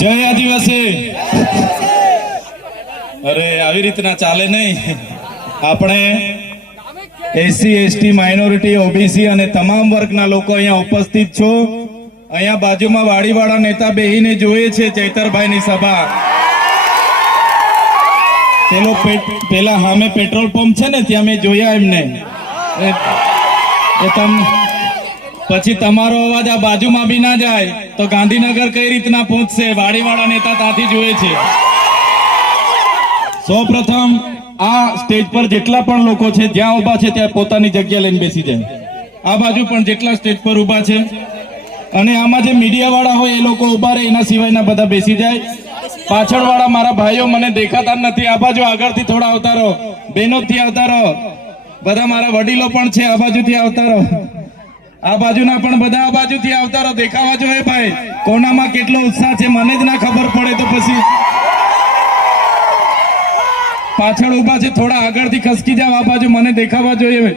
જય આદિવાસી। અરે આવી રીતના ચાલે નહીં। આપણે એસસી એસટી માઇનોરિટી ઓબીસી અને તમામ વર્ગના લોકો અહીંયા ઉપસ્થિત છો। અહીંયા બાજુમાં વાડીવાળા નેતા બેહીને જોઈએ છે ચૈતરભાઈની સભા। પેલા સામે પેટ્રોલ પંપ છે ને ત્યાં મેં જોયા એમને। પછી તમારો અવાજ આ બાજુમાં બી ના જાય તો ગાંધીનગર કઈ રીતના પહોંચશે? વાડીવાળા નેતા ત્યાંથી જોઈએ છે। સૌપ્રથમ આ સ્ટેજ પર જેટલા પણ લોકો છે જ્યાં ઉભા છે ત્યાં પોતાની જગ્યા લઈને બેસી જાય। આ બાજુ પણ જેટલા સ્ટેજ પર ઉભા છે અને આમાં જે મીડિયા વાળા હોય એ લોકો ઉભા રહે, એના સિવાયના બધા બેસી જાય। પાછળ વાળા મારા ભાઈઓ મને દેખાતા નથી, આ બાજુ આગળથી થોડા આવતા રહો, બહેનો થી આવતા રહો, બધા મારા વડીલો પણ છે આ બાજુથી આવતા રહો, આ બાજુના પણ બધા આ બાજુથી આવતા રહો। દેખાવા જોઈએ ભાઈ, કોનામાં કેટલો ઉત્સાહ છે મને જ ના ખબર પડે તો પછી પાછળ ઉભા છે થોડા આગળથી ખસકી જાવ, આ બાજુ મને દેખાવા જોઈએ।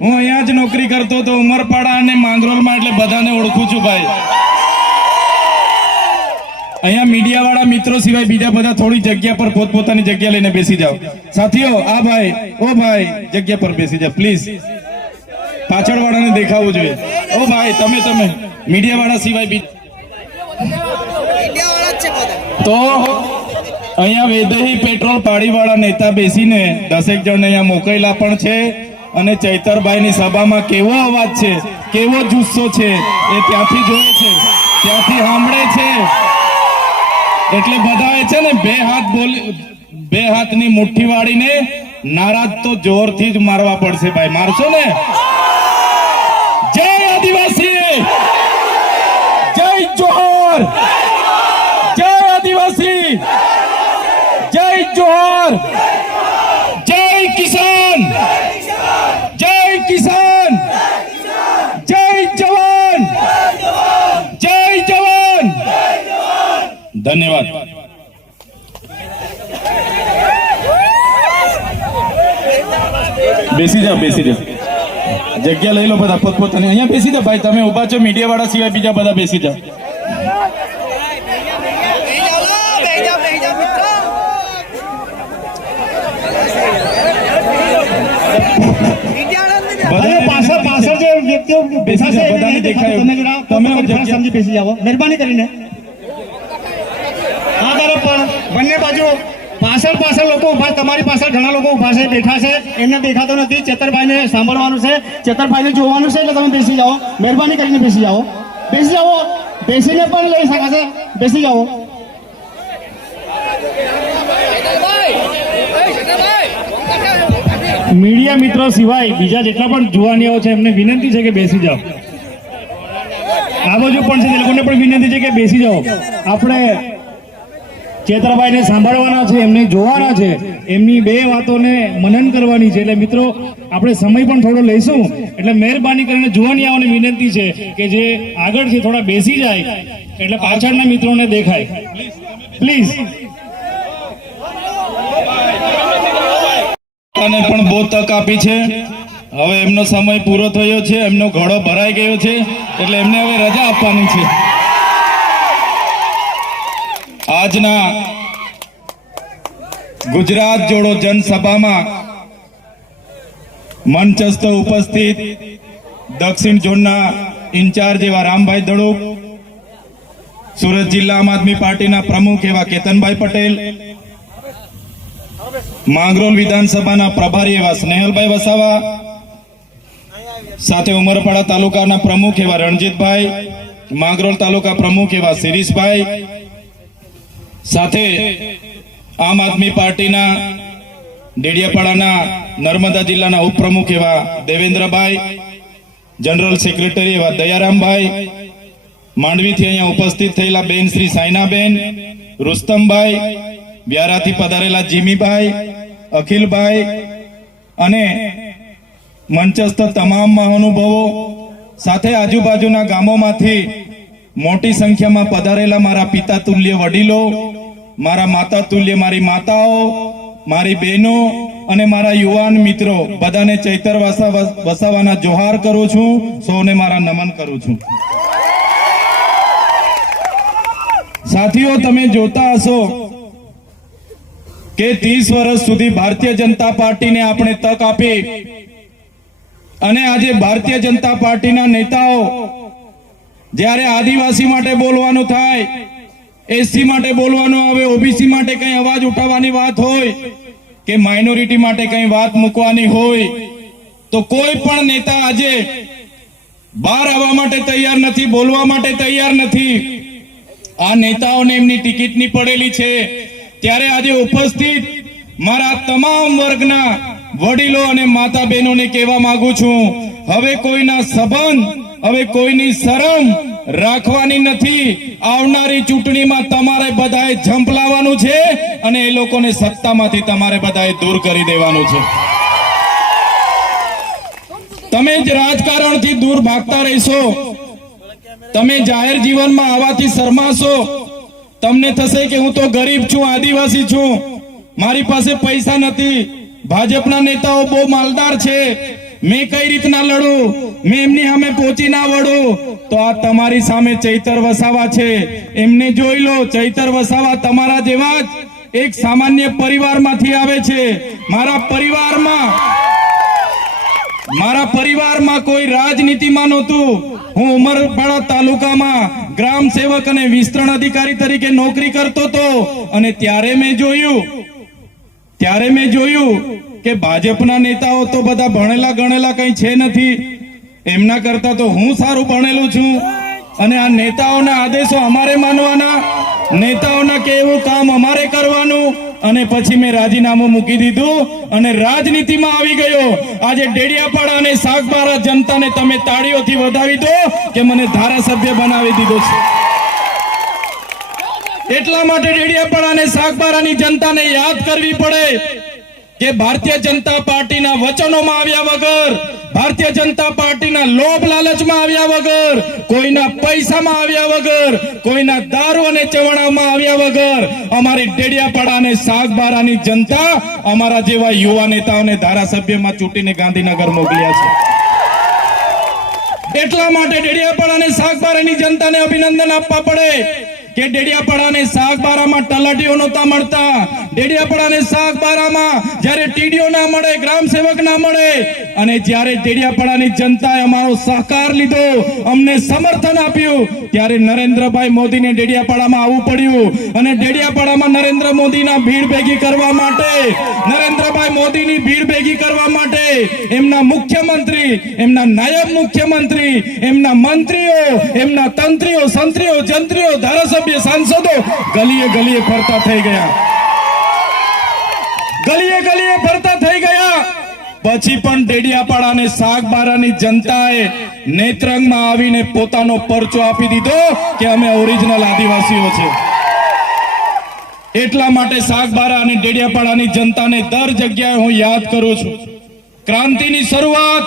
હું અહીંયા જ નોકરી કરતો હતો ઉમરપાડા અને માંગરોળમાં, એટલે બધાને ઓળખું છું ભાઈ। અહીંયા મીડિયા વાળા મિત્રો સિવાય બીજા બધા થોડી જગ્યા પર પોતપોતાની જગ્યા લઈને બેસી જાઓ। સાથીઓ આ ભાઈ, ઓ ભાઈ જગ્યા પર બેસી જાઓ પ્લીઝ, પાછળ વાળાને દેખાવું જોઈએ। ઓ ભાઈ તમે મીડિયા વાળા સિવાય તો અહીંયા વેદેહી પેટ્રોલ પાડી વાળા નેતા બેસીને 10 જણ અહીંયા મોકલેલા પણ છે અને ચૈતરભાઈની સભામાં કેવો અવાજ છે, કેવો જુસ્સો છે એ ત્યાંથી જોયે છે, ત્યાંથી સાંભળે છે। એટલે બધાએ છે ને બે હાથની મુઠ્ઠી વાળીને નારાજ તો જોરથી જ મારવા પડશે ભાઈ, મારશો ને? જય આદિવાસી, જય જોહર, જય આદિવાસી, જય જોહર, જય કિસાન, જય કિસાન, જય જવાન, જય જવાન। ધન્યવાદ। બેસી જાઓ જગ્યા લઈ લો બધા પોતપોતાની। અહીંયા બેસી જાઓ ભાઈ, તમે ઉભા છો મીડિયા વાળા સિવાય બીજા બધા બેસી જાઓ। પાછળ જે વ્યક્તિઓ બેસા છે તમે સમજી બેસી જાઓ મહેરબાની કરીને। આ તરફ પણ બંને બાજુ પાછળ લોકો ઉભા, તમારી પાછળ ઘણા લોકો ઉભા છે, બેઠા છે, એમને દેખાતો નથી। ચેતરભાઈને સાંભળવાનું છે, ચેતરભાઈને જોવાનું છે, એટલે તમે બેસી જાઓ મહેરબાની કરીને, બેસી જાઓ, બેસીને પણ લઈ શકાશે, બેસી જાઓ। મીડિયા મિત્રો સિવાય બીજા જેટલા પણ જુવાનીઓ છે એમને વિનંતી છે કે બેસી જાઓ। આ બાજુ પણ છે એ લોકોને પણ વિનંતી છે કે બેસી જાઓ। આપણે ચેતરભાઈને સાંભળવાના છે, એમને જોવાના છે, એમની બે વાતોને મનન કરવાની છે। એટલે મિત્રો આપણે સમય પણ થોડો લઈશું, એટલે મહેરબાની કરીને જુવાનીઓને વિનંતી છે કે જે આગળથી થોડા બેસી જાય એટલે પાછળના મિત્રોને દેખાય, પ્લીઝ। અને પણ બહુ તક આપી છે, હવે એમનો સમય પૂરો થયો છે, એમનો ઘોડો ભરાઈ ગયો છે, એટલે એમને હવે રજા આપવાની છે। આજના ગુજરાત જોડો જનસભામાં મંચસ્થ ઉપસ્થિત દક્ષિણ ઝોનના ઇન્ચાર્જ એવા રામભાઈ દડુક, સુરત જિલ્લા આમ આદમી પાર્ટીના પ્રમુખ એવા કેતનભાઈ પટેલ, માંગરોળ વિધાનસભાના પ્રભારી એવા સ્નેહલભાઈ વસાવા, સાથે ઉમરપાડા તાલુકાના પ્રમુખ એવા રણજીતભાઈ, માંગરોળ તાલુકા પ્રમુખ એવા શિરીષભાઈ, સાથે આમ આદમી પાર્ટીના ડેડિયાપાડાના નર્મદા જિલ્લાના ઉપપ્રમુખ એવા દેવેન્દ્રભાઈ, જનરલ સેક્રેટરી એવા દયારામભાઈ, માંડવીથી અહીંયા ઉપસ્થિત થયેલા બેન શ્રી સાયનાબેન, રુસ્તમભાઈ, વ્યારાથી પધારેલા જીમીભાઈ, અખિલભાઈ અને મંચસ્થ તમામ મહાનુભાવો, સાથે આજુબાજુના ગામોમાંથી મોટી સંખ્યામાં પધારેલા મારા પિતા તુલ્ય વડીલો, મારા માતા તુલ્ય મારી માતાઓ, મારી બહેનો અને મારા યુવાન મિત્રો, બધાને ચૈતર વસાવાના જોહાર કરું છું, સૌને મારા નમન કરું છું। સાથીઓ, તમે જોતા હશો કે 30 વર્ષ સુધી ભારતીય જનતા પાર્ટીને આપણે તક આપી અને આજે ભારતીય જનતા પાર્ટીના નેતાઓ જ્યારે આદિવાસી માટે બોલવાનું થાય, એસસી માટે બોલવાનું આવે, ઓબીસી માટે કઈ અવાજ ઉઠાવવાની વાત હોય કે માઇનોરિટી માટે કઈ વાત મૂકવાની હોય તો કોઈ પણ નેતા આજે બહાર આવવા માટે તૈયાર નથી, બોલવા માટે તૈયાર નથી. આ નેતાઓને એમની ટિકિટની પડેલી છે. ત્યારે આજે ઉપસ્થિત મારા તમામ વર્ગના વડીલો અને માતા બહેનોને કહેવા માંગુ છું, હવે કોઈના સંબંધ, હવે કોઈની શરમ રાખવાની નથી. આવનારી ચૂંટણીમાં તમારે બધાએ ઝંપલાવવાનું છે અને એ લોકોને સત્તામાંથી તમારે બધાએ દૂર કરી દેવાનું છે. તમે જ રાજકારણથી દૂર ભાગતા રહેશો, તમે જાહેર જીવનમાં આવવાથી શરમાશો. તમને થશે કે હું તો ગરીબ છું, આદિવાસી છું, મારી પાસે પૈસા નથી, ભાજપના નેતાઓ બહુ માલદાર છે, મેં કઈ રીતના લડું, મેં એમની સામે પહોંચી ના વળું. તો આ તમારી સામે ચૈતર વસાવા છે, એમને જોઈ લો. ચૈતર વસાવા તમારા જેવા જ એક સામાન્ય પરિવારમાંથી આવે છે. મારા પરિવારમાં કોઈ રાજનીતિમાં નહોતું. હું ઉમરપાડા તાલુકામાં ગ્રામ સેવક અને વિસ્તરણ અધિકારી તરીકે નોકરી કરતો હતો અને ત્યારે મેં જોયું કે ભાજપના નેતાઓ તો બધા ભણેલા ગણેલા કઈ છે નથી, એમના કરતા તો હું સારું ભણેલું છું. અને આ નેતાઓના આદેશો અમારે માનવાના, નેતાઓના કહેવું કામ અમારે કરવાનું. અને પછી મેં રાજીનામું મૂકી દીધું અને રાજનીતિમાં આવી ગયો. આજે ડેડિયાપાડા અને સાગબારા જનતાને તમે તાળીઓથી વધાવી દો કે મને ધારાસભ્ય બનાવી દીધો છે. એટલા માટે ડેડિયાપાડા અને સાગબારાની જનતાને યાદ કરવી પડે કે ભારતીય જનતા પાર્ટીના વચનોમાં આવ્યા વગર, ભારતીય જનતા પાર્ટીના લોભ લાલચમાં આવ્યા વગર, કોઈના પૈસામાં આવ્યા વગર, કોઈના દારૂ અને ચવણામાં આવ્યા વગર અમારી ડેડિયાપાડા અને સાગબારાની જનતા અમારા જેવા યુવા નેતાઓને ધારાસભ્યમાં ચૂંટીને ગાંધીનગર મોકલ્યા છે. એટલા માટે ડેડિયાપાડા અને સાગબારાની જનતાને અભિનંદન આપવા પડે કે ડેડિયાપાડા અને સાગબારામાં તલાટીઓ નહોતા મળતા. ડેડિયાપાડા અને સાગબારામાં જ્યારે ટીડીઓ ના મળે, ગ્રામ સેવક ના મળે, અને જ્યારે ડેડિયાપાડાની જનતાએ અમારો સહકાર લીધો, અમને સમર્થન આપ્યું, ત્યારે નરેન્દ્રભાઈ મોદીને ડેડિયાપાડામાં આવવું પડ્યું. અને ડેડિયાપાડામાં નરેન્દ્ર મોદીના ભીડ ભેગી કરવા માટે, નરેન્દ્રભાઈ મોદીની ભીડ ભેગી કરવા માટે એમના મુખ્યમંત્રી, એમના નાયબ મુખ્યમંત્રી, એમના મંત્રીઓ, એમના તંત્રીઓ, સંત્રીઓ, જંત્રીઓ, ધારાસભ્ય, સાંસદો ગલીએ ગલીએ ફરતા થઈ ગયા. પછી પણ ડેડિયાપાડા અને સાગબારાની જનતાએ નેત્રંગમાં આવીને પોતાનો પરચો આપી દીધો કે અમે ઓરિજિનલ આદિવાસીઓ છે. એટલા માટે સાગબારા અને ડેડિયાપાડાની જનતાને દર જગ્યાએ હું યાદ કરું છું. ક્રાંતિની શરૂઆત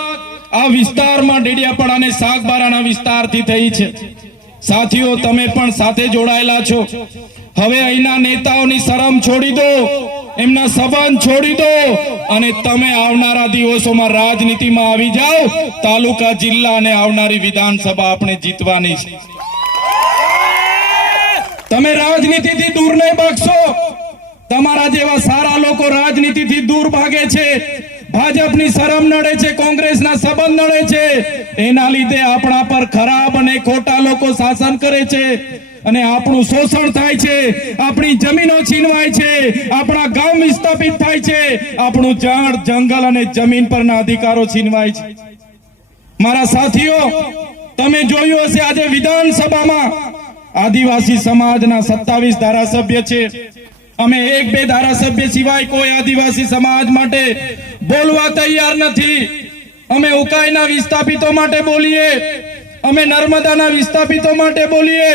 આ વિસ્તારમાં ડેડિયાપાડા અને સાગબારાના વિસ્તારથી થઈ છે. સાથીઓ, તમે પણ સાથે જોડાયેલા છો. હવે અહીંના નેતાઓની શરમ છોડી દો, એમના સંબંધ છોડી દો અને તમે આવનારા દિવસોમાં રાજનીતિમાં આવી જાઓ. તાલુકા, જિલ્લા અને આવનારી વિધાનસભા આપણે જીતવાની છે. તમે રાજનીતિથી દૂર નહીં ભાગશો. તમારા જેવા સારા લોકો રાજનીતિથી દૂર ભાગે છે. ભાજપની શરમ નડે છે, કોંગ્રેસના સંબંધ નડે છે, એના લીધે આપણા પર ખરાબ અને ખોટા લોકો શાસન કરે છે અને આપણું શોષણ થાય છે, આપણી જમીનો છીનવાય છે, આપણા ગામ વિસ્થાપિત થાય છે, આપણું જળ, જંગલ અને જમીન પરના અધિકારો છીનવાય છે. મારા સાથીઓ, તમે જોયું હશે આજે વિધાનસભામાં આદિવાસી સમાજના 27 ધારાસભ્ય છે. અમે 1-2 ધારાસભ્ય સિવાય કોઈ આદિવાસી સમાજ માટે બોલવા તૈયાર નથી. અમે ઉકાઈના વિસ્થાપિતો માટે બોલીએ, અમે નર્મદાના વિસ્થાપિતો માટે બોલીએ,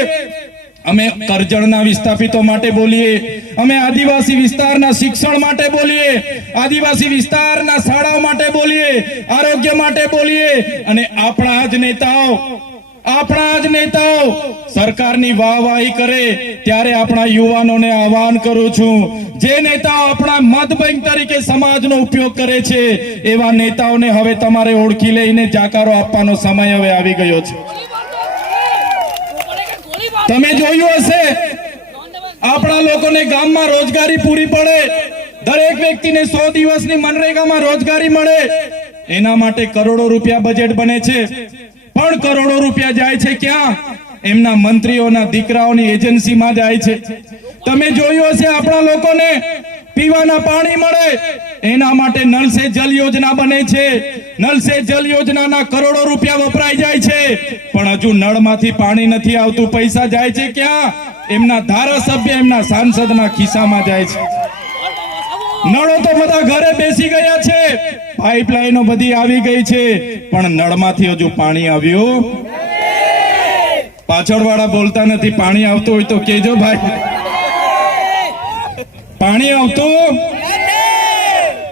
અમે કરજણના વિસ્થાપિતો માટે બોલીએ, અમે આદિવાસી વિસ્તારના શિક્ષણ માટે બોલીએ, આદિવાસી વિસ્તારના શાળાઓ માટે બોલીએ, આરોગ્ય માટે બોલીએ. અને આપણા જ નેતાઓ સરકારની વાહવાહી કરે ત્યારે આપણા યુવાનોને આહવાન કરું છું, જે નેતાઓ આપણા મત બેંક તરીકે સમાજનો ઉપયોગ કરે છે એવા નેતાઓને હવે તમારે ઓળખી લઈને જાકારો આપવાનો સમય હવે આવી ગયો છે. તમે જોયું હશે આપણા લોકોને ગામમાં રોજગારી પૂરી પડે, દરેક વ્યક્તિને 100 દિવસની મનરેગામાં રોજગારી મળે, એના માટે કરોડો રૂપિયા બજેટ બને છે. પણ કરોડો રૂપિયા જાય છે ક્યાં? એમના મંત્રીઓના દીકરાઓની એજન્સીમાં જાય છે. તમે જોયું હશે આપણા લોકોને પીવાના પાણી મળે, એના માટે નલ સે જલ યોજના બને છે. નલ સે જલ યોજનાના કરોડો રૂપિયા વપરાઈ જાય છે, પણ હજુ નળમાંથી પાણી નથી આવતું. પૈસા જાય છે ક્યાં? એમના ધારાસભ્ય, એમના સાંસદના ખિસ્સામાં જાય છે. નળો તો બધા ઘરે બેસી ગયા છે, પાઇપલાઈનો બધી આવી ગઈ છે, પણ નળમાંથી હજુ પાણી આવ્યું. પાછળવાળા બોલતા નથી. પાણી આવતું હોય તો કેજો ભાઈ. પાણી આવતું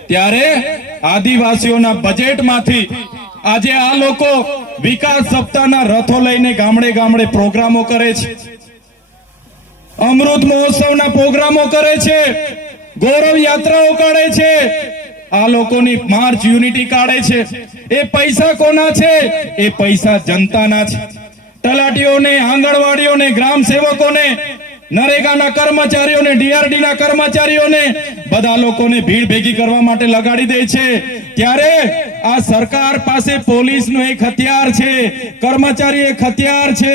ત્યારે આદિવાસીઓના બજેટમાંથી આજે આ લોકો વિકાસ સપ્તાહના રથો લઈને ગામડે ગામડે પ્રોગ્રામો કરે છે, અમૃત મહોત્સવના પ્રોગ્રામો કરે છે, ગૌરવ યાત્રાઓ કાઢે છે, આ લોકોની માર્ચ યુનિટી કાઢે છે. એ પૈસા કોના છે? એ પૈસા જનતાના છે. તલાટીઓને, આંગણવાડીઓને, ગ્રામ સેવકોને, નરેગાના કર્મચારીઓને, ડીઆરડી ના કર્મચારીઓને, બધા લોકોને ભીડ ભેગી કરવા માટે લગાડી દે છે. ત્યારે આ સરકાર પાસે પોલીસનું એક હથિયાર છે, કર્મચારી એક હથિયાર છે.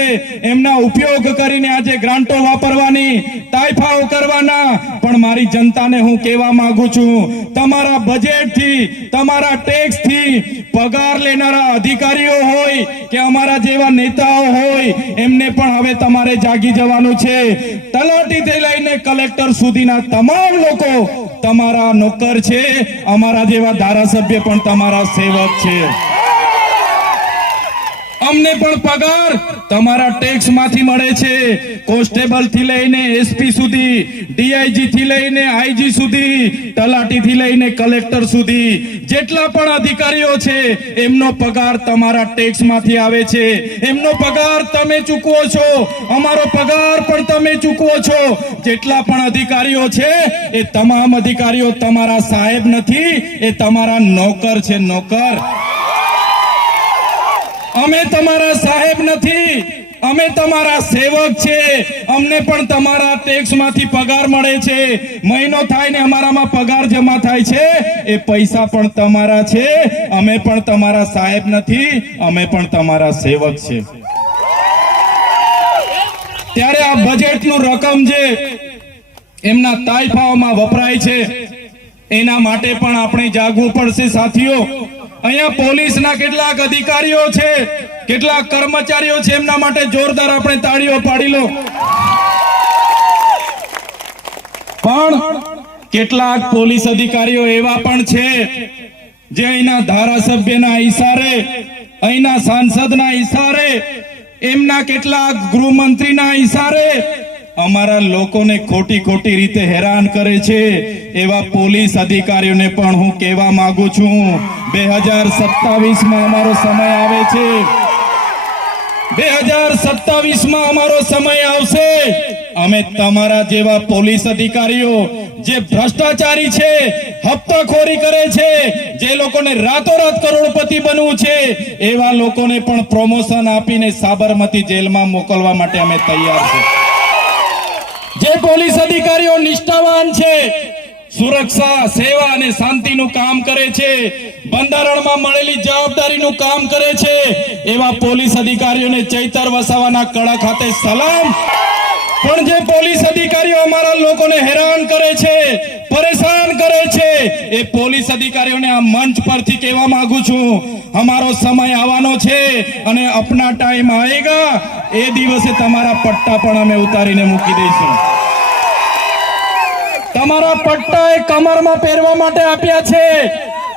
એમના ઉપયોગ કરીને આજે ગ્રાન્ટો વાપરવાની, તાઇફાઓ કરવાના. પણ મારી જનતાને હું કહેવા માંગુ છું, તમારા બજેટથી, તમારા ટેક્સથી પગાર લેનારા અધિકારીઓ હોય કે અમારા જેવા નેતાઓ હોય, એમને પણ હવે તમારે જાગી જવાનું છે. તલાટીથી લઈને કલેક્ટર સુધીના તમામ લોકો તમારા નોકર છે. અમારા જેવા ધારાસભ્ય પણ તમારા સેવક છે. અમને પણ પગાર તમારા ટેક્સ માંથી મળે છે. કોન્સ્ટેબલ થી લઈને એસપી સુધી, ડીઆઈજી થી લઈને આઈજી સુધી, તલાટી થી લઈને કલેક્ટર સુધી જેટલા પણ અધિકારીઓ છે, એમનો પગાર તમારા ટેક્સ માંથી આવે છે. એમનો પગાર તમે ચૂકવો છો, અમારો પગાર પણ તમે ચૂકવો છો. જેટલા પણ અધિકારીઓ છે, એ તમામ અધિકારીઓ તમારા સાહેબ નથી, એ તમારા નોકર છે. નોકર. અમે તમારા સાહેબ નથી, અમે તમારા સેવક છે. અમને પણ તમારા ટેક્સ માંથી પગાર મળે છે. મહિનો થાય ને અમારામાં પગાર જમા થાય છે, એ પૈસા પણ તમારા છે. અમે પણ તમારા સાહેબ નથી, અમે પણ તમારા સેવક છે. ત્યારે આ બજેટનું રકમ જે એમના તાઇફાઓમાં વપરાય છે, એના માટે પણ આપણે જાગવું પડશે સાથીઓ. અહીંયા પોલીસના કેટલાક અધિકારીઓ છે, કેટલાક કર્મચારીઓ છે, એમના માટે જોરદાર આપણે તાળીઓ પાડી લો. પણ કેટલાક પોલીસ અધિકારીઓ એવા પણ છે જે અહીંના ધારાસભ્યના ઈશારે, અહીંના સાંસદના ઈશારે, એમના કેટલાક ગૃહમંત્રીના ઈશારે અમારા લોકોને ખોટી ખોટી રીતે હેરાન કરે છે. એવા પોલીસ અધિકારીઓને પણ હું કહેવા માંગુ છું, 2027માં અમારો સમય આવે છે. 2027માં અમારો સમય આવશે. અમે તમારા જેવા પોલીસ અધિકારીઓ જે ભ્રષ્ટાચારી છે, હપ્તાખોરી કરે છે, જે લોકોને રાતોરાત કરોડપતિ બનવું છે, એવા લોકોને પણ પ્રમોશન આપીને સાબરમતી જેલમાં મોકલવા માટે અમે તૈયાર છીએ. જે પોલીસ અધિકારીઓ નિષ્ઠાવાન છે, સુરક્ષા, સેવા અને શાંતિનું કામ કરે છે, બંધારણમાં મળેલી જવાબદારીનું કામ કરે છે, એવા પોલીસ અધિકારીઓને ચૈતર વસાવાના કડક હાથે સલામ. પણ જે પોલીસ અધિકારીઓ અમારા લોકોને હેરાન કરે છે, પરેશાન કરે છે, એ પોલીસ અધિકારીઓને આ મંચ પરથી કહેવા માંગુ છું, અમારો સમય આવવાનો છે અને અપના ટાઈમ આएगा. એ દિવસે તમારા પટ્ટા પણ અમે ઉતારીને મૂકી દઈશું. તમારા પટ્ટા એ કમરમાં પહેરવા માટે આપ્યા છે.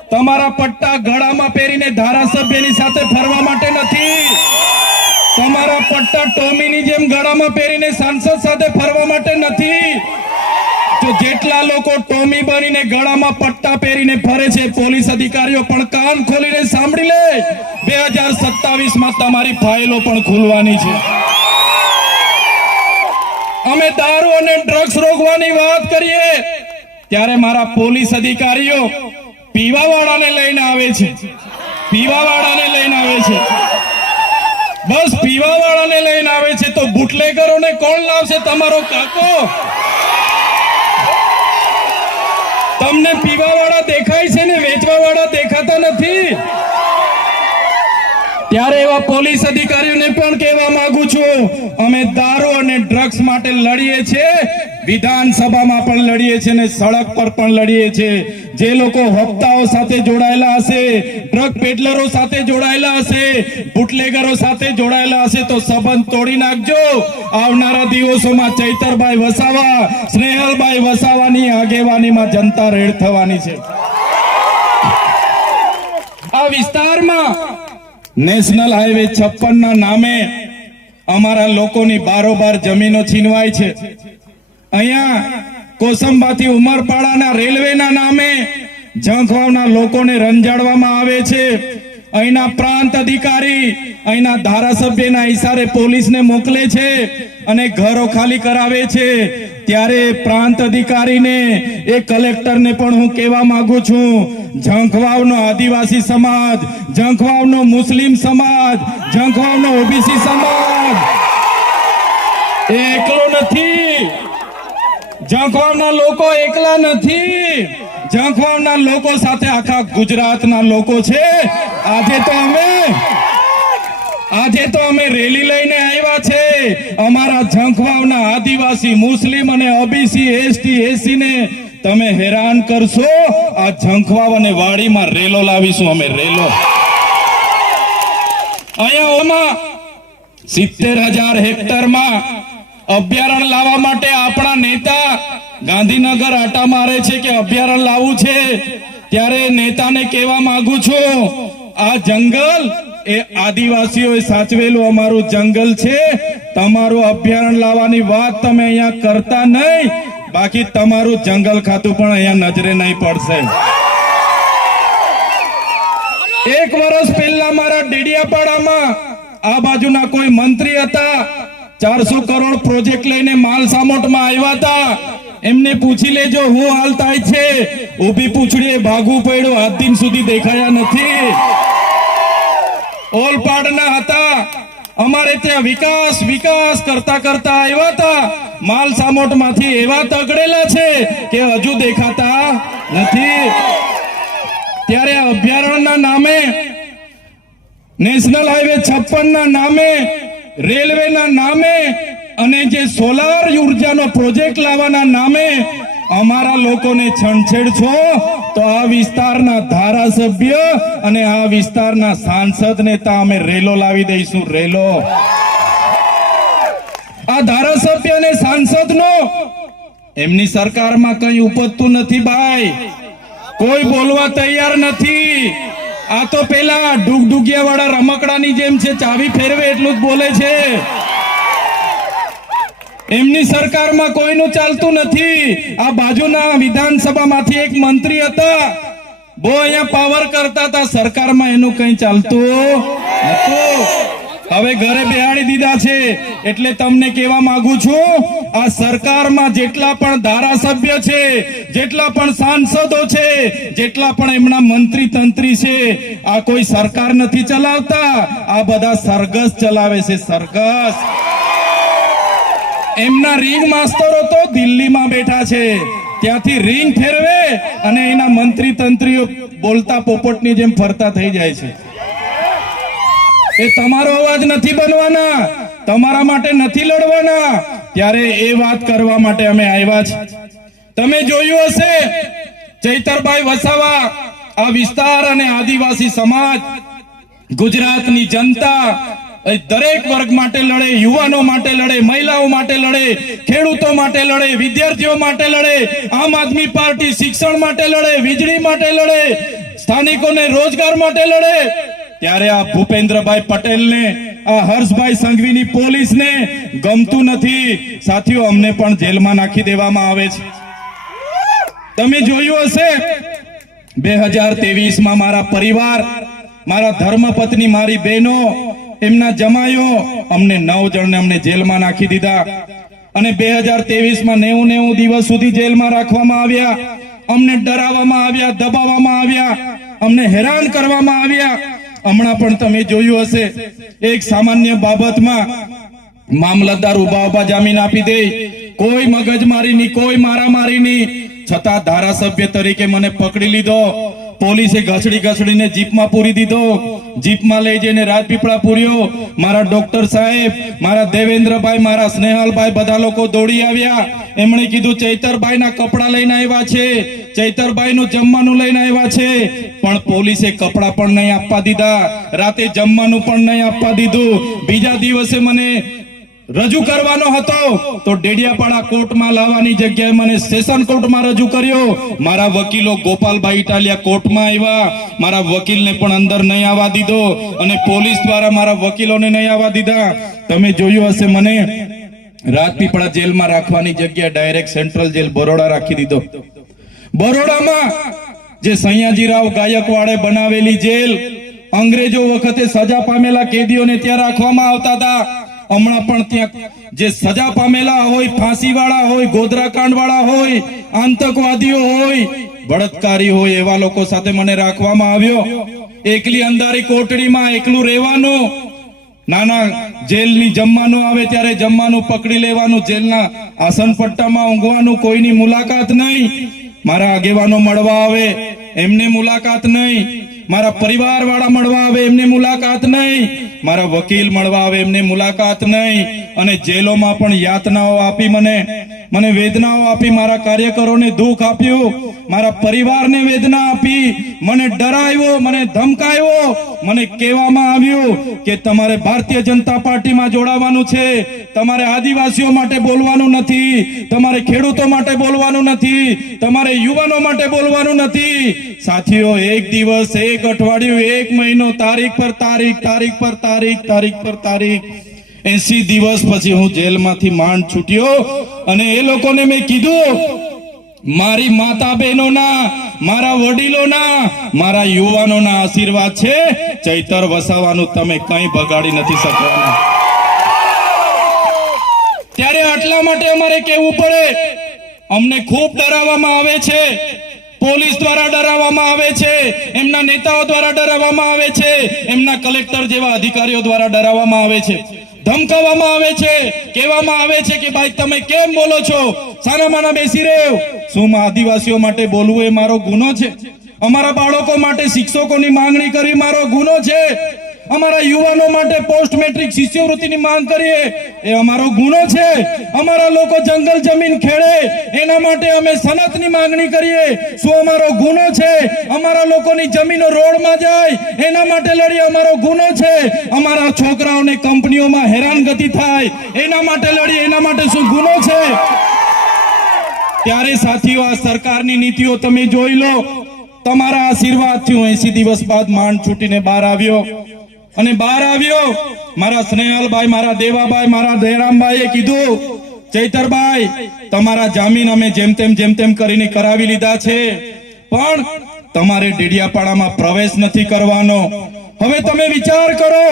તમારા પટ્ટા ગળામાં પહેરીને ધારાસભ્યની સાથે ફરવા માટે નથી. તમારા પટ્ટા ટોમીની જેમ ગળામાં પહેરીને સાંસદ સાથે ફરવા માટે નથી. તો જેટલા લોકો ટોમી બનીને ગળામાં પટ્ટા પહેરીને ફરે છે, પોલીસ અધિકારીઓ પણ કાન ખોલીને સાંભળી લે, 2027માં તમારી ફાઇલો પણ ખુલવાની છે. અમે દારૂ અને ડ્રગ્સ રોકવાની વાત કરીએ ત્યારે મારા પોલીસ અધિકારીઓ પીવાવાળાને લઈને આવે છે, પીવાવાળાને લઈને આવે છે. બસ પીવા વાળાને લઈને આવે છે, તો બુટલેગરોને કોણ લાવશે? તમારો કાકો. તમને પીવા વાળા દેખાય છે ને વેચવા વાળા દેખાતા નથી. ત્યારે એવા પોલીસ અધિકારીઓને પણ કહેવા માંગુ છું, અમે દારૂ અને ડ્રગ્સ માટે લડીએ છીએ, વિધાનસભામાં પણ લડીએ છીએ અને સડક પર પણ લડીએ છીએ. જે લોકો હપ્તાઓ સાથે જોડાયેલા હશે, ડ્રગ પેડલરો સાથે જોડાયેલા હશે, બુટલેગરો સાથે જોડાયેલા હશે, તો સંબંધ તોડી નાખજો. આવનારા દિવસોમાં ચૈતરભાઈ વસાવા, સ્નેહલભાઈ વસાવાની આગેવાનીમાં જનતા રેડ થવાની છે. આ વિસ્તારમાં નેશનલ હાઈવે 56 ના નામે અમારા લોકોની બારોબાર જમીનો છીનવાય છે. અહીંયા કોસંબાથી ઉમરપાડાના રેલવેના નામે ઝંખવાવના લોકોને રંજાડવામાં આવે છે. અહીંના પ્રાંત અધિકારી અહીંના ધારાસભ્યના ઈશારે પોલીસને મોકલે છે અને ઘરો ખાલી કરાવે છે. ત્યારે પ્રાંત અધિકારીને એ કલેક્ટરને પણ હું કહેવા માંગુ છું, ઝંખવાવનો આદિવાસી સમાજ, ઝંખવાવનો મુસ્લિમ સમાજ, ઝંખવાવનો ઓબીસી સમાજ એ એકલો નથી. ઝંખવાવના લોકો એકલા નથી. ઝંખવાવના લોકો સાથે આખા ગુજરાતના લોકો છે. આજે તો અમે રેલી લઈને આવ્યા છે. અમારા ઝંખવાવના આદિવાસી, મુસ્લિમ અને ઓબીસી, એસટી, એસી ને તમે હેરાન કરશો, આ ઝંખવાવ અને વાડીમાં રેલો લાવીશું અમે. રેલો અહીંયા 70,000 હેક્ટરમાં અભયારણ્ય લાવવા માટે આપણા નેતા ગાંધીનગર આટા મારે છે કે અભયારણ્ય લાવવું છે. ત્યારે નેતાને કહેવા માંગુ છું, આ જંગલ એ આદિવાસીઓએ સાચવેલું અમારું જંગલ છે. તમારું અભયારણ્ય લાવવાની વાત તમે અહીંયા કરતા નહીં, બાકી તમારું જંગલ ખાતું પણ અહીંયા નજરે નહીં પડશે. 1 વર્ષ પહેલા મારા ડેડિયાપાડામાં આ બાજુના કોઈ મંત્રી હતા, 400 કરોડ પ્રોજેક્ટ લઈને માલ સામોટમાં આવ્યા હતા. એમને પૂછી લેજો હું હાલ થાય છે. ઊભી પૂછડીએ ભાગવું પડ્યું, આજ દિન સુધી દેખાયા નથી. ઓલપાડના હતા, અમારે ત્યાં વિકાસ વિકાસ કરતા કરતા આવ્યા હતા. માલ સામોટમાંથી એવા તગડેલા છે કે હજુ દેખાતા નથી. ત્યારે અભયારણ્યના નામે, નેશનલ હાઈવે 56 ના નામે, રેલવેના નામે અને જે સોલાર ઉર્જાનો પ્રોજેક્ટ લાવવાના નામે અમારા લોકોને છંછેડ છો, તો આ વિસ્તારના ધારાસભ્ય અને આ વિસ્તારના સાંસદને અમે રેલો લાવી દઈશું. રેલો આ ધારાસભ્ય અને સાંસદનો એમની સરકારમાં કઈ ઉપજતું નથી ભાઈ. કોઈ બોલવા તૈયાર નથી. આ તો પેલા ડુગડુગિયા વાળા રમકડાની જેમ છે, ચાવી ફેરવે એટલું જ બોલે છે. એમની સરકારમાં કોઈનું ચાલતું નથી. આ બાજુના વિધાનસભામાંથી એક મંત્રી હતા, બહુ અહીંયા પાવર કરતા હતા, સરકારમાં એનું કઈ ચાલતું નતું. હવે ઘરે બેહાડી દીધા છે. એટલે તમને કહેવા માંગુ છું, આ સરકારમાં જેટલા પણ ધારાસભ્ય છે, જેટલા પણ સાંસદો છે, જેટલા પણ એમના મંત્રી તંત્રી છે, આ કોઈ સરકાર નથી ચલાવતા, આ બધા સરઘસ ચલાવે છે. સરઘસ. એમના રિંગ માસ્તરો તો દિલ્હીમાં બેઠા છે, ત્યાંથી રિંગ ફેરવે અને એના મંત્રી તંત્રીઓ બોલતા પોપટની જેમ ફરતા થઈ જાય છે. એ તમારો અવાજ નથી બનવાના, તમારા માટે નથી લડવાના. ત્યારે એ વાત કરવા માટે અમે આવ્યા છે. તમે જોયું હશે, ચૈતરભાઈ વસાવા આ વિસ્તાર અને આદિવાસી સમાજ, ગુજરાતની જનતા દરેક વર્ગ માટે લડે, યુવાનો માટે લડે, મહિલાઓ માટે લડે, ખેડૂતો માટે લડે, વિદ્યાર્થીઓ માટે લડે, આમ આદમી પાર્ટી શિક્ષણ માટે લડે, વીજળી માટે લડે, સ્થાનિકોને રોજગાર માટે લડે. ત્યારે આ ભૂપેન્દ્રભાઈ પટેલને, આ હર્ષભાઈ સંઘવીની પોલીસને ગમતું નથી. સાથીઓ, અમને પણ જેલમાં નાખી દેવામાં આવે છે. તમે જોયું હશે 2023માં મારા પરિવાર, મારા ધર્મપત્ની, મારી બહેનો, એમના જમાઈઓ, અમને 9 જણને અમને જેલમાં નાખી દીધા. અને 2023માં 90 દિવસ સુધી જેલમાં રાખવામાં આવ્યા. અમને ડરાવવામાં આવ્યા, દબાવવામાં આવ્યા, અમને હેરાન કરવામાં આવ્યા. હમણાં પણ તમે જોયું હશે, એક સામાન્ય બાબતમાં મામલતદાર ઉભા જામીન આપી દે, કોઈ મગજમારીની, કોઈ મારામારીની, છતાં ધારાસભ્ય તરીકે મને પકડી લીધો. પોલીસે ઘસડીને જીપમાં પૂરી દીધો. જીપમાં લઈ જઈને રાજપીપળા પૂર્યો. મારા ડોક્ટર સાહેબ, મારા દેવેન્દ્રભાઈ, મારા સ્નેહલભાઈ બધા લોકો દોડી આવ્યા. એમણે કીધું ચૈતરભાઈના કપડા લઈને આવ્યા છે, ચૈતરભાઈનું જમવાનું લઈને આવ્યા છે. પણ પોલીસે કપડા પણ નહીં આપવા દીધા, રાતે જમવાનું પણ નહીં આપવા દીધું. બીજા દિવસે મને રજૂ કરવાનો હતો તો ડેડિયાપાડા કોર્ટમાં લાવવાની જગ્યાએ મને સેશન કોર્ટમાં રજૂ કર્યો. મારા વકીલો ગોપાલભાઈ ઇટાલિયા કોર્ટમાં આવ્યા, મારા વકીલને પણ અંદર નહીં આવવા દીધો અને પોલીસ દ્વારા મારા વકીલોને નહીં આવવા દીધા. તમે જોયું હશે, મને રાજપીપળા જેલમાં રાખવાની જગ્યાએ ડાયરેક્ટ સેન્ટ્રલ જેલ બરોડા રાખી દીધો. બરોડામાં જે સયાજીરાવ ગાયકવાડે બનાવેલી જેલ, અંગ્રેજો વખતે સજા પામેલા કેદીઓને ત્યાં રાખવામાં આવતા હતા. હમણાં પણ ત્યાં જે સજા પામેલા હોય, ફાંસી વાળા હોય, ગોધરાકાંડ વાળા હોય, આતંકવાદીઓ હોય, બળાત્કારી હોય, એવા લોકો સાથે મને રાખવામાં આવ્યો. એકલી અંધારી કોટડીમાં એકલું રહેવાનું. નાના જેલની જમવાનું આવે ત્યારે જમવાનું પકડી લેવાનું, જેલના આસન પટ્ટામાં ઊંઘવાનું, કોઈની મુલાકાત નહીં. મારા આગેવાનો મળવા આવે એમને મુલાકાત નહીં, મારા પરિવાર વાળા મળવા આવે એમને મુલાકાત નહીં, મારા વકીલ મળવા આવે એમને મુલાકાત નહીં. અને જેલોમાં પણ યાતનાઓ આપી, મને વેદનાઓ આપી, મારા કાર્યકરોને દુઃખ આપ્યું, મારા પરિવારને વેદના આપી, મને ડરાવ્યો, મને ધમકાવ્યો. મને કહેવામાં આવ્યું કે તમારે ભારતીય જનતા પાર્ટીમાં જોડાવાનું છે, તમારે આદિવાસીઓ માટે બોલવાનું નથી, તમારે ખેડૂતો માટે બોલવાનું નથી, તમારે યુવાનો માટે બોલવાનું નથી. સાથીઓ, એક દિવસ, એક અઠવાડિયું, એક મહિનો, તારીખ પર તારીખ, તારીખ પર તારીખ, તારીખ પર તારીખ, 80 દિવસ પછી હું જેલમાંથી માંડ છૂટ્યો. અને એ લોકોને મેં કીધું, મારી માતા બહેનોના, મારા વડીલોના, મારા યુવાનોના આશીર્વાદ છે, ચૈતર વસાવાનું તમે કંઈ બગાડી નથી શકવાના. ત્યારે આટલા માટે અમારે કહેવું પડે, અમને ખૂબ ડરાવવામાં આવે છે, પોલીસ દ્વારા ડરાવવામાં આવે છે, એમના નેતાઓ દ્વારા ડરાવવામાં આવે છે, એમના કલેક્ટર જેવા અધિકારીઓ દ્વારા ડરાવવામાં આવે છે, ધમકાવવામાં આવે છે, કહેવામાં આવે છે કે ભાઈ તમે કેમ બોલો છો, સાનામાના બેસી રહ્યો. શું આદિવાસીઓ માટે બોલવું એ મારો ગુનો છે? અમારા બાળકો માટે શિક્ષકોની માંગણી કરી મારો ગુનો છે? અમારા યુવાનો માટે પોસ્ટ મેટ્રિક શિષ્યવૃત્તિની માંગ કરીએ એ અમારો ગુનો છે? અમારા લોકો જંગલ જમીન ખેડે એના માટે અમે સનતની માંગણી કરીએ, શું અમારો ગુનો છે? અમારા લોકોની જમીનો રોડમાં જાય એના માટે લડીએ, અમારો ગુનો છે? અમારા છોકરાઓને કંપનીઓમાં હેરાનગતિ થાય એના માટે લડીએ, એના માટે શું ગુનો છે? ત્યારે સાથીઓ, આ સરકારની નીતિઓ તમે જોઈ લો. તમારા આશીર્વાદથી હું 80 દિવસ બાદ માંડ છૂટીને બહાર આવ્યો. અને બહાર આવ્યો, મારા સ્નેહલભાઈ, મારા દેવાભાઈ, મારા દહેરામભાઈએ કીધું, ચૈતરભાઈ તમારા જામીન અમે જેમ તેમ કરીને કરાવી લીધા છે, પણ તમારે ડેડિયાપાડામાં પ્રવેશ નથી કરવાનો. હવે તમે વિચાર કરો,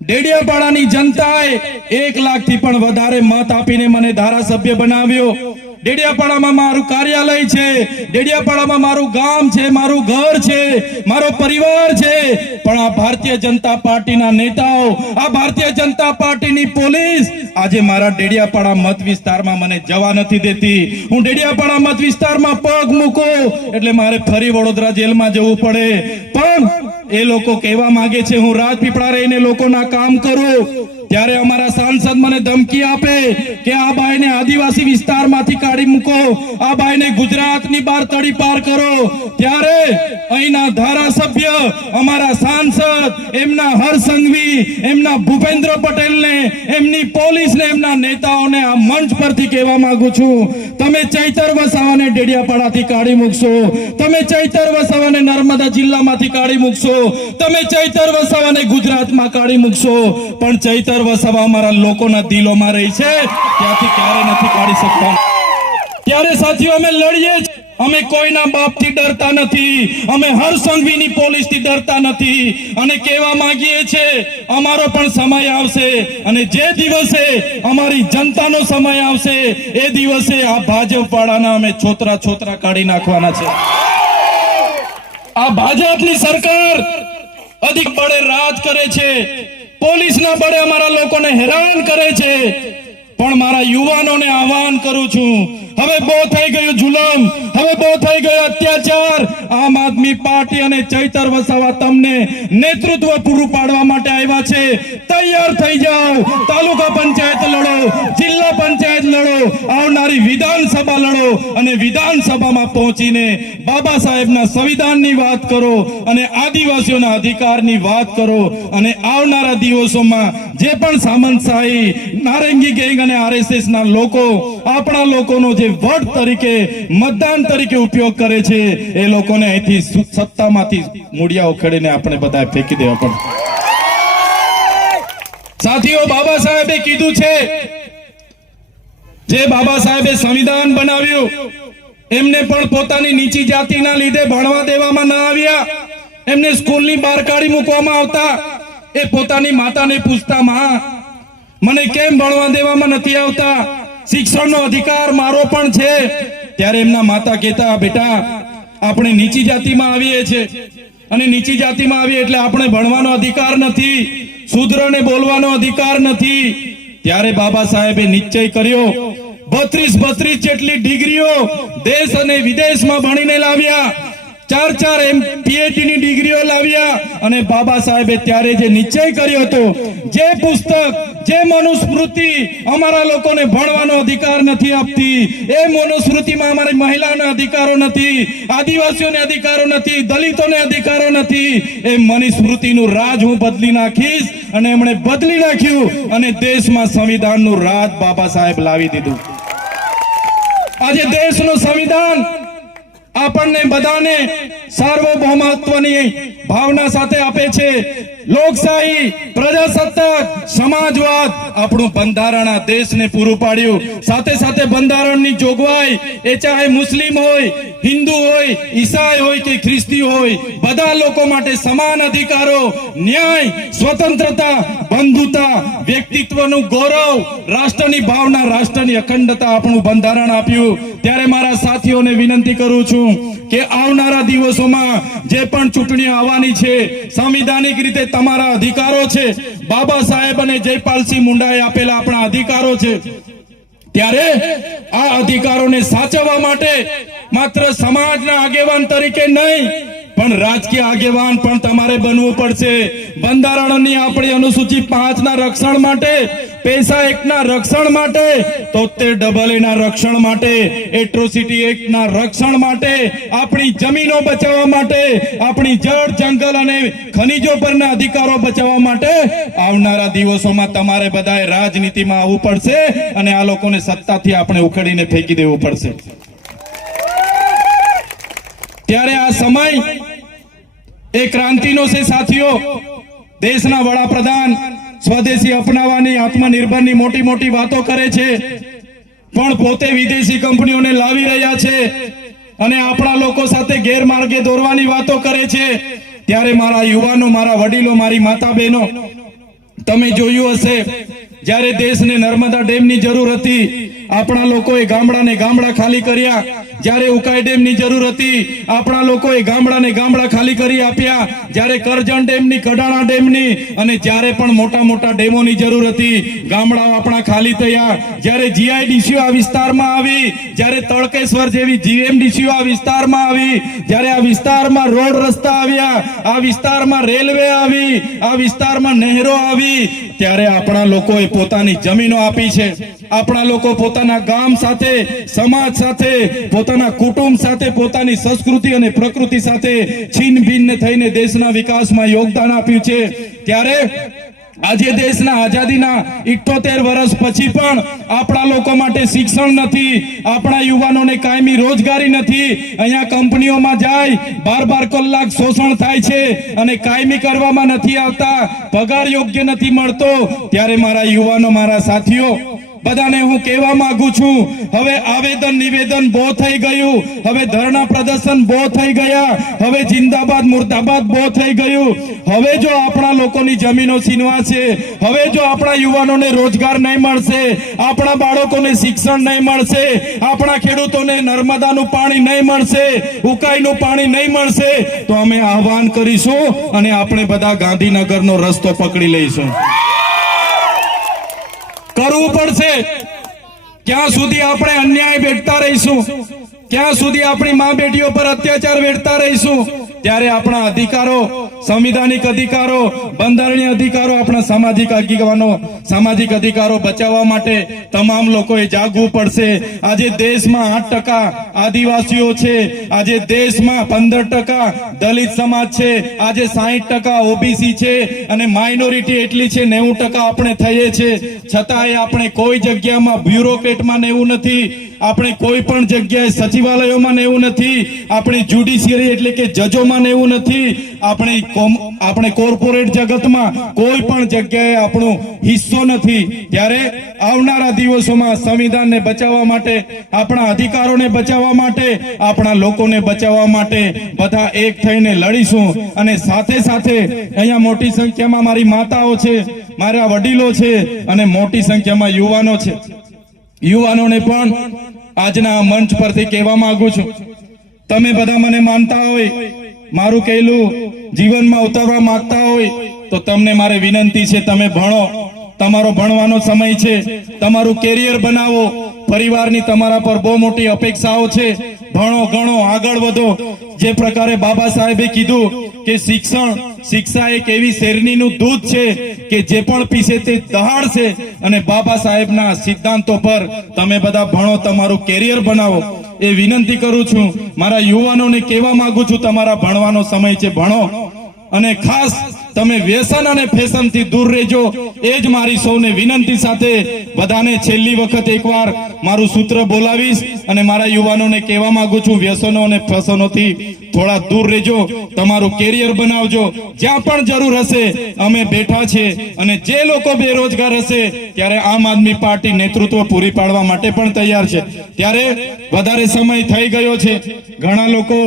ડેડિયાપાડાની જનતાએ 1 લાખથી પણ વધારે મત આપીને મને ધારાસભ્ય બનાવ્યો. ડેડિયાપાડામાં મારું કાર્યાલય છે, ડેડિયાપાડામાં મારું ગામ છે, મારું ઘર છે, મારો પરિવાર છે. પણ આ ભારતીય જનતા પાર્ટીના નેતાઓ, આ ભારતીય જનતા પાર્ટીની પોલીસ આજે મારા ડેડિયાપાડા મત વિસ્તારમાં મને જવા નથી દેતી. હું ડેડિયાપાડા મત વિસ્તારમાં પગ મૂકું એટલે મારે ફરી વડોદરા જેલમાં જવું પડે. પણ એ લોકો કહેવા માંગે છે હું રાજપીપળા રહીને લોકોના કામ કરું. ત્યારે અમારા સાંસદ મને ધમકી આપે કે આ બાઈને આદિવાસી વિસ્તારમાંથી કાઢી મૂકો, આ બાઈને ગુજરાતની બહાર તડીપાર કરો. ત્યારે અહીંના ધારાસભ્ય, અમારા સાંસદ, એમના હરસંઘવી, એમના ભૂપેન્દ્ર પટેલને, એમની પોલીસને, એમના નેતાઓને આ મંચ પરથી કહેવા માંગુ છું, તમે ચૈતર વસાવાને ડેડિયાપાડાથી કાઢી મૂકશો, તમે ચૈતર વસાવાને નર્મદા જિલ્લામાંથી કાઢી મૂકશો, તમે ચૈતર વસાવાને ગુજરાતમાં કાઢી મૂકશો, પણ ચૈતર વસાવા અમારા લોકોના દિલોમાં રહી છે, ત્યાંથી ક્યારે નથી કાઢી શકતા. ત્યારે સાથીઓ, અમે લડીએ છીએ, અમે કોઈના બાપથી ડરતા નથી, અમે હરસંઘવીની પોલીસથી ડરતા નથી. અને કહેવા માંગીએ છીએ, અમારો પણ સમય આવશે, અને જે દિવસે અમારી જનતાનો સમય આવશે એ દિવસે આ ભાજપ વાળાના અમે છોતરા કાઢી નાખવાના છે. આ ભાજપની સરકાર અધિક બળે રાજ કરે છે, પોલીસના બળે અમારા લોકોને હેરાન કરે છે, પણ મારા યુવાનોને આહવાન કરું છું, હવે બહુ થઈ ગયું જુલમ, હવે બહુ થઈ ગયો અત્યાચાર. આમ આદમી પાર્ટી અને ચૈતર વસાવા તમને નેતૃત્વ પૂરું પાડવા માટે આવ્યા છે. તૈયાર થઈ જાઓ. તાલુકા પંચાયત લડો, જિલ્લા પંચાયત લડો, આવનારી વિધાનસભા લડો અને વિધાનસભામાં પહોંચીને બાબા સાહેબના સંવિધાનની વાત કરો અને આદિવાસીઓના અધિકારની વાત કરો. અને આવનારા દિવસોમાં જે પણ સામંતશાહી, નારંગી ગેંગ અને આરએસએસ ના લોકો આપણા લોકોનો જે વોટ તરીકે, મતદાન તરીકે ઉપયોગ કરે છે, એ લોકોને અહીંથી સત્તામાંથી મૂળિયા ઉખેડીને આપણે બધા ફેંકી દેવા પડે. સાથીઓ, બાબા સાહેબે કીધું છે, જે બાબા સાહેબે સંવિધાન બનાવ્યું એમને પણ પોતાની નીચી જાતિના લીધે ભણવા દેવામાં ન આવ્યા. એમને સ્કૂલની બહાર કાઢી મૂકવામાં આવતા. એ પોતાની માતાને પૂછતા, માં, મને કેમ ભણવા દેવામાં નથી આવતા? શિક્ષણનો અધિકાર મારો પણ છે. ત્યારે એમના માતા કહેતા, બેટા, આપણે નીચી જાતિમાં આવીએ છીએ અને નીચી જાતિમાં આવીએ એટલે આપણે ભણવાનો અધિકાર નથી, શૂદ્રને બોલવાનો અધિકાર નથી. ત્યારે બાબા સાહેબે નિશ્ચય કર્યો, 32 જેટલી ડિગ્રીઓ દેશ અને વિદેશમાં ભણીને લાવ્યા, 4 PhD ની ડિગ્રીઓ લાવ્યા. અને બાબા સાહેબે ત્યારે જે નિશ્ચય કર્યો હતો, જે પુસ્તક, જે મનુસ્મૃતિ અમારા લોકોને ભણવાનો અધિકાર નથી આપતી, એ મનુસ્મૃતિમાં અમારી મહિલાઓને અધિકારો નથી, આદિવાસીઓને અધિકારો નથી, દલિતોને અધિકારો નથી, એ મનુસ્મૃતિનું રાજ હું બદલી નાખીશ. અને એમણે બદલી નાખ્યું અને દેશમાં સંવિધાનનું રાજ બાબા સાહેબ લાવી દીધું. આજે દેશનું સંવિધાન આપણને બધાને સાર્વભૌમત્વની ભાવના સાથે આપે છે. લોકશાહી, પ્રજાસત્તાક, સમાજવાદ આપણું બંધારણ આ દેશને પૂરું પાડ્યું. સાથે સાથે બંધારણની જોગવાઈ, એ ચાહે મુસ્લિમ હોય, હિન્દુ હોય, ઈસાઈ હોય કે ખ્રિસ્તી હોય, બધા લોકો માટે સમાન અધિકારો, ન્યાય, સ્વતંત્રતા, બંધુતા, વ્યક્તિત્વનું ગૌરવ, રાષ્ટ્રની ભાવના, રાષ્ટ્રની અખંડતા આપણું બંધારણ આપ્યું. ત્યારે મારા સાથીઓને વિનંતી કરું છું કે આવનારા દિવસોમાં જે પણ ચૂંટણીઓ આવવાની છે, સંવિધાનિક રીતે તમારા અધિકારો છે, બાબા સાહેબ અને જયપાલસિંહ મુંડાએ આપેલા આપણા અધિકારો છે. ત્યારે આ અધિકારોને સાચવવા માટે માત્ર સમાજના આગેવાન તરીકે નહીં, પણ રાજકીય આગેવાન પણ તમારે બનવું પડશે. બંધારણની આપણી અનુસૂચિ 5 ના રક્ષણ માટે, પૈસા એક્ટના રક્ષણ માટે, 73AA ના રક્ષણ માટે, એટ્રોસિટી એક્ટના રક્ષણ માટે, આપણી જમીનો બચાવવા માટે, આપણી જળ, જંગલ અને ખનીજો પરના અધિકારો બચાવવા માટે આવનારા દિવસોમાં તમારે બધાએ રાજનીતિમાં આવવું પડશે અને આ લોકોને સત્તાથી આપણે ઉખેડીને ફેંકી દેવું પડશે. ત્યારે આ સમય એ ક્રાંતિનો છે સાથીઓ. દેશના વડાપ્રધાન સ્વદેશી અપનાવવાની, આત્મનિર્ભરની મોટી મોટી વાતો કરે છે, પણ પોતે વિદેશી કંપનીઓને લાવી રહ્યા છે અને આપણા લોકો સાથે ગેરમાર્ગે દોરવાની વાતો કરે છે. ત્યારે મારા યુવાનો, મારા વડીલો, મારી માતા બહેનો, તમે જોયું હશે, જ્યારે દેશને નર્મદા ડેમની જરૂર હતી, આપણા લોકોએ ગામડાને ગામડા ખાલી કર્યા. જ્યારે ઉકાઈ ડેમની જરૂર હતી, આપણા લોકોએ ગામડાને ગામડા ખાલી કરી આપ્યા. જ્યારે કરજણ ડેમની, કડાણા ડેમની અને જ્યારે પણ મોટા મોટા ડેમોની જરૂર હતી, ગામડાઓ આપણા ખાલી થયા. જ્યારે જીઆઈડીસીઓ આ વિસ્તારમાં આવી, જ્યારે તળકેશ્વર જેવી જીએમડીસીઓ આ વિસ્તારમાં આવી, જ્યારે આ વિસ્તારમાં રોડ રસ્તા આવ્યા, આ વિસ્તારમાં રેલવે આવી, આ વિસ્તારમાં નહેરો આવી, ત્યારે આપણા લોકોએ પોતાની જમીનો આપી છે. આપણા લોકો પોતાના ગામ સાથે, સમાજ સાથે, પોતાના કુટુંબ સાથે, પોતાની સંસ્કૃતિ અને પ્રકૃતિ સાથે છીન ભિન્ન થઈને દેશના વિકાસમાં યોગદાન આપ્યું છે. ત્યારે આજે દેશના આઝાદીના 78 વર્ષ પછી પણ આપણા લોકો માટે શિક્ષણ નથી, આપણા યુવાનોને કાયમી રોજગારી નથી. અહીંયા કંપનીઓમાં જાય, 12 કલાક શોષણ થાય છે અને કાયમી કરવામાં નથી આવતા, પગાર યોગ્ય નથી મળતો. ત્યારે મારા યુવાનો, મારા સાથીઓ, બધાને હું કહેવા માંગુ છું, હવે આવેદન નિવેદન બહુ થઈ ગયું, હવે ધરણા પ્રદર્શન બહુ થઈ ગયા, હવે જિંદાબાદ મુર્દાબાદ બહુ થઈ ગયું. હવે જો આપણા લોકોની જમીનો છીનવાશે, હવે જો આપણા યુવાનોને રોજગાર નહીં મળશે, આપણા બાળકોને શિક્ષણ નહીં મળશે, આપણા ખેડૂતોને નર્મદાનું પાણી નહીં મળશે, ઉકાઈનું પાણી નહીં મળશે, તો અમે આહવાન કરીશું અને આપણે બધા ગાંધીનગરનો રસ્તો પકડી લઈશું. કરવું પડશે. ક્યાં સુધી આપણે અન્યાય વેઠતા રહીશું, ક્યાં સુધી આપણી મા બેટીઓ પર અત્યાચાર વેઠતા રહીશું, ત્યારે આપણા અધિકારો, સંવિધાનિક અધિકારો, બંધારણીય અધિકારો, આપણા સામાજિક અધિકારો બચાવવા માટે તમામ લોકોએ જાગવું પડશે. આજે દેશમાં 8% આદિવાસીઓ છે, આજે દેશમાં 15% દલિત સમાજ છે, આજે 60% ઓબીસી છે અને માઇનોરિટી એટલી છે 90% આપણે થઈએ છે. છતાંય આપણે કોઈ જગ્યામાં બ્યુરોક્રેટમાં ને એવું નથી, આપણે કોઈ પણ જગ્યાએ સચિવાલયોમાં ને એવું નથી, આપણી જ્યુડિશિયરી એટલે કે જજોમાં ને એવું નથી, આપણે કોર્પોરેટ જગતમાં કોઈ પણ જગ્યાએ આપણો હિસ્સો નથી. ત્યારે આવનારા દિવસોમાં સંવિધાનને બચાવવા માટે, આપણા અધિકારોને બચાવવા માટે, આપણા લોકોને બચાવવા માટે બધા એક થઈને લડીશું. અને સાથે સાથે અહીંયા મોટી સંખ્યામાં મારી માતાઓ છે, મારા વડીલો છે અને મોટી સંખ્યામાં યુવાનો છે. યુવાનોને પણ આજના મંચ પરથી કહેવા માંગુ છું, તમે બધા મને માનતા હોય, મારું કહેલું જીવનમાં ઉતારવા માંગતા હોય તો તમને મારે વિનંતી છે, તમે ભણો. તમારો ભણવાનો સમય છે, તમારું કેરિયર બનાવો. પરિવારની તમારા પર બહુ મોટી અપેક્ષાઓ છે. ભણો, ગણો, આગળ વધો. જે પ્રકારે બાબા સાહેબે કીધું કે શિક્ષા એક એવી શેરણીનું દૂધ છે કે જે પણ પીશે તે દહાડશે. અને બાબા સાહેબના સિદ્ધાંતો પર તમે બધા ભણો, તમારું કેરિયર બનાવો એ વિનંતી કરું છું. મારા યુવાનોને કહેવા માંગુ છું, તમારા ભણવાનો સમય છે, ભણો. અને ખાસ તમે વ્યસન અને ફેશન થી દૂર રહેજો, એ જ મારી સૌને વિનંતી સાથે બધાને છેલ્લી વખત એકવાર મારું સૂત્ર બોલાવીશ અને મારા યુવાનોને કહેવા માંગુ છું, વ્યસનો અને ફેશનોથી થોડા દૂર રહેજો, તમારું કેરિયર બનાવજો. જ્યાં પણ જરૂર હશે અમે બેઠા છે. અને જે લોકો બેરોજગાર હશે ત્યારે આમ આદમી પાર્ટી નેતૃત્વ પૂરી પાડવા માટે પણ તૈયાર છે. ત્યારે વધારે સમય થઈ ગયો છે, ઘણા લોકો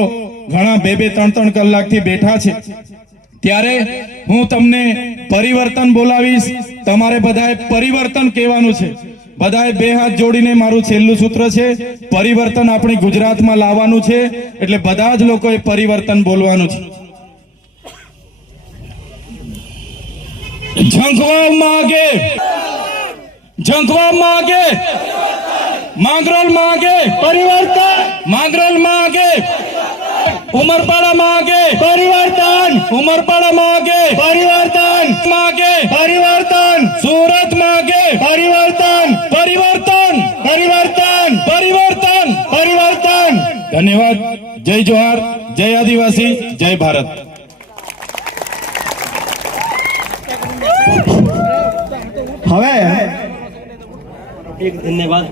ઘણા 2-3 કલાકથી બેઠા છે. ત્યારે હું તમને પરિવર્તન બોલાવીશ, તમારે બધાએ પરિવર્તન કહેવાનું છે. બધાએ 2 હાથ જોડીને, મારું છેલ્લું સૂત્ર છે, પરિવર્તન આપણી ગુજરાતમાં લાવવાનું છે. એટલે બધા જ લોકોએ પરિવર્તન બોલવાનું છે. ઝંખવામાં આગે, ઝંખવામાં આગે, માંગરોળમાં આગે પરિવર્તન, માંગરોળમાં આગે, ઉમરપાડામાં આગે પરિવર્તન, ઉમરપાડામાં આગે પરિવર્તન, આગે પરિવર્તન, સુરતમાં આગે પરિવર્તન, પરિવર્તન, પરિવર્તન, પરિવર્તન, પરિવર્તન. ધન્યવાદ. જય જોહાર, જય આદિવાસી, જય ભારત. હવે એક ધન્યવાદ